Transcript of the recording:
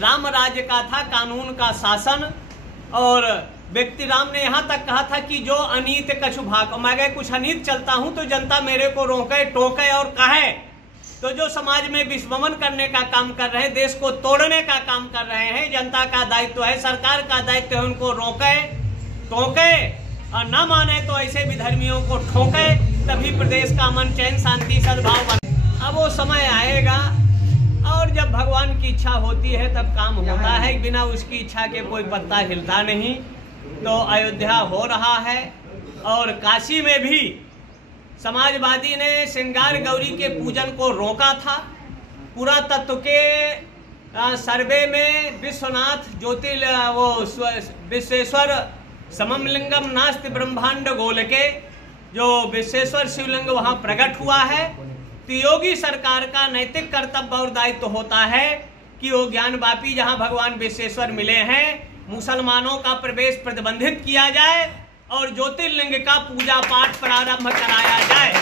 राम राज्य का था, कानून का शासन। और व्यक्ति राम ने यहाँ तक कहा था कि जो अनीत कछु भाग, मैं अगर कुछ अनीत चलता हूँ तो जनता मेरे को रोके, टोके और कहे। तो जो समाज में विस्मरण करने का काम कर रहे हैं, देश को तोड़ने का काम कर रहे हैं, जनता का दायित्व है, सरकार का दायित्व है उनको रोके, टोके और न माने तो ऐसे विधर्मियों को ठोके, तभी प्रदेश का अमन चैन शांति सद्भाव बने। अब वो समय आएगा और जब भगवान की इच्छा होती है तब काम होता है, बिना उसकी इच्छा के कोई पत्ता हिलता नहीं। तो अयोध्या हो रहा है और काशी में भी समाजवादी ने श्रृंगार गौरी के पूजन को रोका था। पुरातत्व के सर्वे में विश्वनाथ विश्वेश्वर सममलिंगम नास्ति ब्रह्मांड गोलके, जो विश्वेश्वर शिवलिंग वहां प्रकट हुआ है। तो योगी सरकार का नैतिक कर्तव्य और दायित्व होता है कि वो ज्ञानवापी जहां भगवान विश्वेश्वर मिले हैं, मुसलमानों का प्रवेश प्रतिबंधित किया जाए और ज्योतिर्लिंग का पूजा पाठ प्रारंभ कराया जाए।